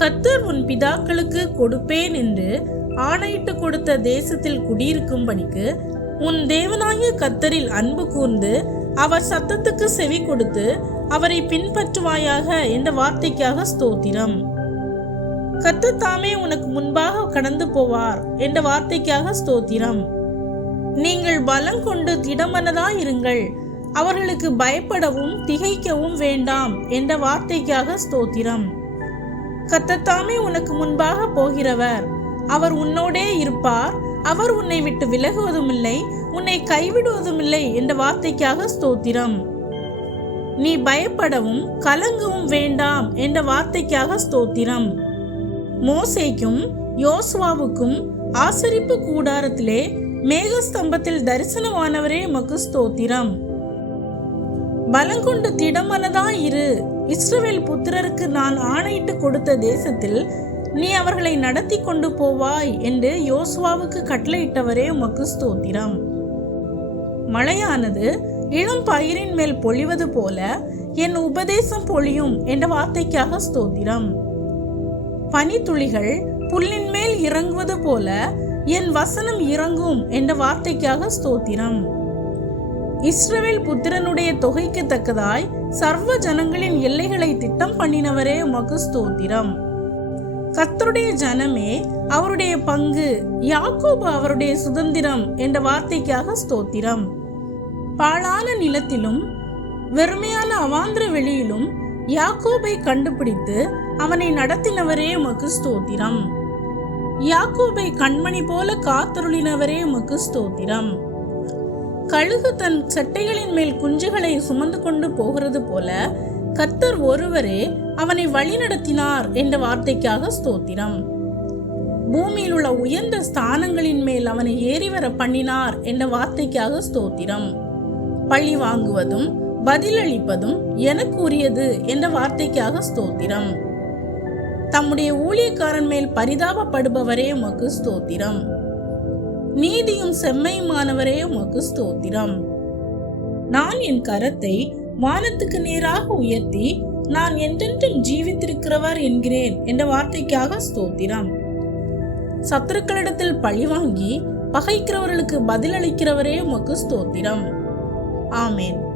கத்தர் உன் பிதாக்களுக்கு கொடுப்பேன் என்று ஆணையிட்டு கொடுத்த தேசத்தில் குடியிருக்கும்படிக்கு உன் தேவனாகிய கத்தரில் அன்பு கூர்ந்து அவர் சத்தத்துக்கு செவி கொடுத்து அவரை பின்பற்றுவாயாக என்ற வார்த்தைக்காக ஸ்தோத்திரம். கத்து தாமே உனக்கு முன்பாக கடந்து போவார் என்ற வார்த்தைக்காக ஸ்தோத்திரம். நீங்கள் பலம் கொண்டு திடமனதாயிருங்கள் அவர்களுக்கு பயப்படவும் திகைக்கவும் வேண்டாம் என்ற வார்த்தைக்காக ஸ்தோத்திரம். கத்தத்தாமே உனக்கு முன்பாக போகிறவர். அவர் உன்னோடே இருப்பார். அவர் உன்னை விட்டு விலகுவதும் இல்லை உன்னை கைவிடுவதும் இல்லை என்ற வார்த்தைக்காக ஸ்தோத்திரம். நீ பயப்படவும் கலங்கவும் வேண்டாம் என்ற வார்த்தைக்காக ஸ்தோத்திரம். மோசேக்கும் யோசுவாவுக்கும் ஆசரிப்பு கூடாரத்திலே மேகஸ்தம்பத்தில் தரிசனமானவரே உமக்கு ஸ்தோத்திரம். பலங்கொண்டு திடமனதா இரு இஸ்ரவேல் புத்திரருக்கு நான் ஆணையிட்டு கொடுத்த தேசத்தில் நீ அவர்களை நடத்தி கொண்டு போவாய் என்று யோசுவாவுக்கு கட்டளையிட்டவரே உமக்கு ஸ்தோத்திரம். மழையானது இளம் பயிரின் மேல் பொழிவது போல என் உபதேசம் பொழியும் என்ற வார்த்தைக்காக ஸ்தோத்திரம். பனித்துளிகள் புல்லின் மேல் இறங்குவது போல என் வசனம் இறங்கும் என்ற வார்த்தைக்காக ஸ்தோத்திரம். இஸ்ரவேல் புத்திரனுடைய தொகைக்கு தக்கதாய் சர்வ ஜனங்களின் எல்லைகளை திட்டம் பண்ணினவரே உமக்கு ஸ்தோத்திரம். கத்தருடைய ஜனமே அவருடைய பங்கு யாக்கோபு அவருடைய சுதந்திரம் என்ற வார்த்தைக்காக ஸ்தோத்திரம். பாழான நிலத்திலும் வெறுமையான அவாந்திர வெளியிலும் யாக்கோபை கண்டுபிடித்து அவனை நடத்தினவரே உமக்கு ஸ்தோத்திரம். யாக்கோபை கண்மணி போல காத்தருளினவரே உமக்கு ஸ்தோத்திரம். கழுகு தன் சட்டைகளின் மேல் குஞ்சுகளை சுமந்து கொண்டு போகிறது போல கர்த்தர் ஒருவரே அவனை வழிநடத்தினார் என்ற வார்த்தைக்காக ஸ்தோத்திரம். பூமியில் உள்ள உயர்ந்த ஸ்தானங்களின் மேல் அவனை ஏறி வர பண்ணினார் என்ற வார்த்தைக்காக ஸ்தோத்திரம். பழி வாங்குவதும் பதிலளிப்பதும் எனக்கு உரியது என்ற வார்த்தைக்காக ஸ்தோத்திரம். தம்முடைய ஊழியக்காரன் மேல் பரிதாபப்படுபவரே உமக்கு ஸ்தோத்திரம். நீதியும் செம்மையுமானவரே உமக்கு ஸ்தோத்திரம். நான் என் கரத்தை வானத்துக்கு நேராக உயர்த்தி நான் என்றென்றும் ஜீவித்திருக்கிறவர் என்கிறேன் என்ற வார்த்தைக்காக ஸ்தோத்திரம். சத்துருக்களிடத்தில் பழிவாங்கி பகைக்கிறவர்களுக்கு பதிலளிக்கிறவரே உமக்கு ஸ்தோத்திரம். ஆமேன்.